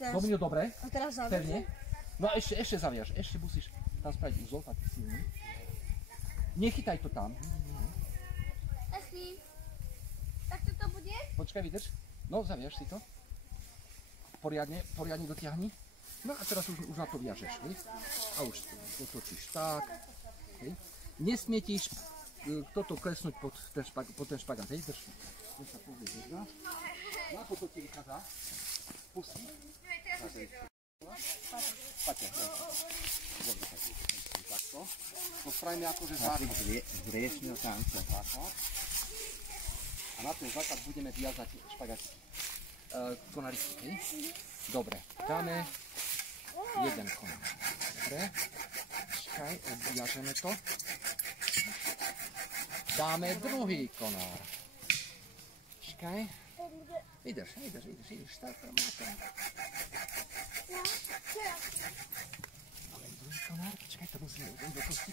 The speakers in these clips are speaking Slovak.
Domino, dobre. A teraz Pevne. No a ešte zaviaž. Ešte musíš tam spraviť úzol, taký silný. Nechytaj to tam. Nesmím. Tak to bude? Počkaj, vydrž. No, zaviaž si to. Poriadne dotiahni. No a teraz už na to viažeš. A už otočíš tak. Nesmietíš toto klesnúť pod ten špagát. Drž sa pozrieť jedna. Ako to ti vychádza? Pustí. Paťa. Takto. To spravíme akože základ. Zriešného tanca. A na ten základ budeme viazať špagáty. Konáriky. Dobre. Dáme jeden konár. Dobre. Čakaj, obviažeme to. Dáme druhý konár. Čakaj. Vydrž. Tak, ale druhý konár. Čakaj, to musíme do kosti.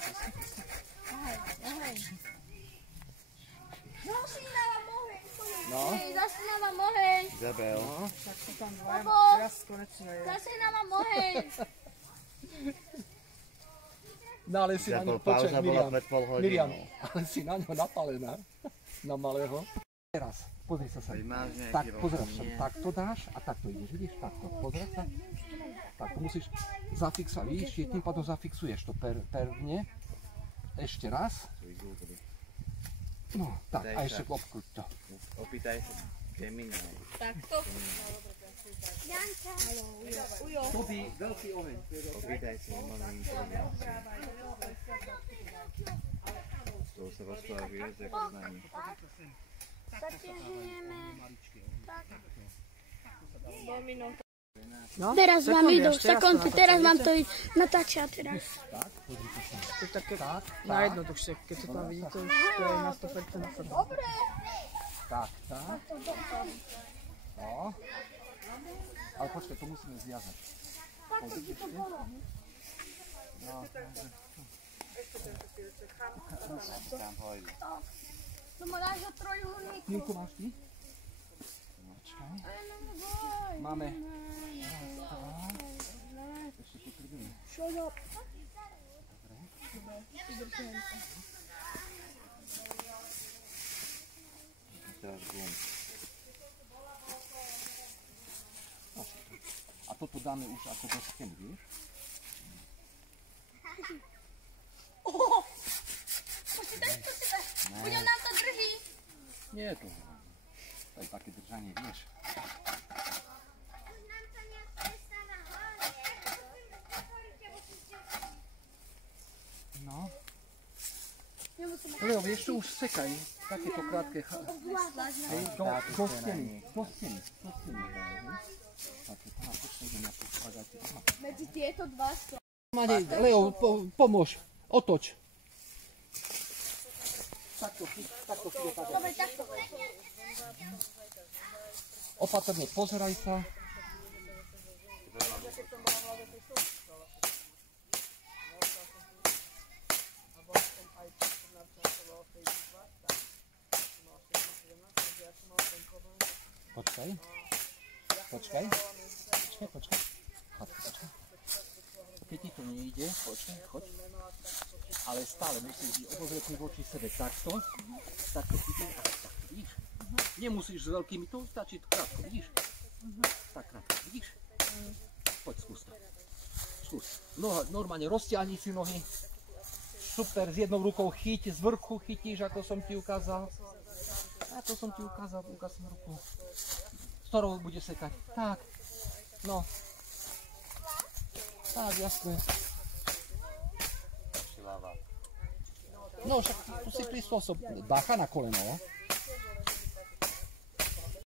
Zasínávam oheň. No. Zasínávam oheň. Izabel. Zasínávam oheň. No ale si na ňo, počkaj, Miriam, ale si na ňo napálená, na malého. Teraz, pozri sa sem. Tak, pozeraš sa, takto dáš a takto ideš, vidíš, takto, pozeraš sa. Tak, to musíš zafixovať, vidíš, tým pádom zafixuješ to pevne. Ešte raz. No, tak, a ešte obkruť to. Opýtaj sa, Gemini. Takto. Janka. Ujo. Toby, veľký oheň. Opýtaj sa, malý inteligenciu. Z toho sa rozpráva viac ako s nami. Zatiahneme. Tak. No, teraz mám idú sekundy, teraz mám to natáčať teraz. Tak, pozri sa sem. To je také najjednoduchšie, keď to tam vidíte, už to je na 100% na sebe. Tak. No. Ale počkaj, to musíme zviazať. Pozri ešte. No, Tam pôjde. To ma dáš do trojuholníku. Chvíľku máš ty? Počkaj. Máme. Ešte potrebujeme. Teraz gum. A toto dáme už ako do steny, vieš? Počítaj. Budem nám to drží. Nie je to. To je také držanie, vieš. No. Leo, vieš čo, už sekaj. Takéto krátke. Hej, do steny. Medzi tieto dva sú. Leo, pomôž. Otoč. Takto. Dobre, takto. Opatrne, pozeraj sa. Počkaj. Keď ti to nejde, choď. Ale stále musíš byť obozretný voči sebe. Takto chytaj a takto, vidíš? Nemusíš s veľkými, to stačí krátko, vidíš? Tak krátko, vidíš? Poď, skús to. No, normálne roztiahni si nohy. Super, s jednou rukou chyť, z vrchu chytíš, ako som ti ukázal. Ukázal ruku. S ktorou bude sekať. Tak. No. Tak, jasné. No, však tu si prispôsob. Bacha na koleno.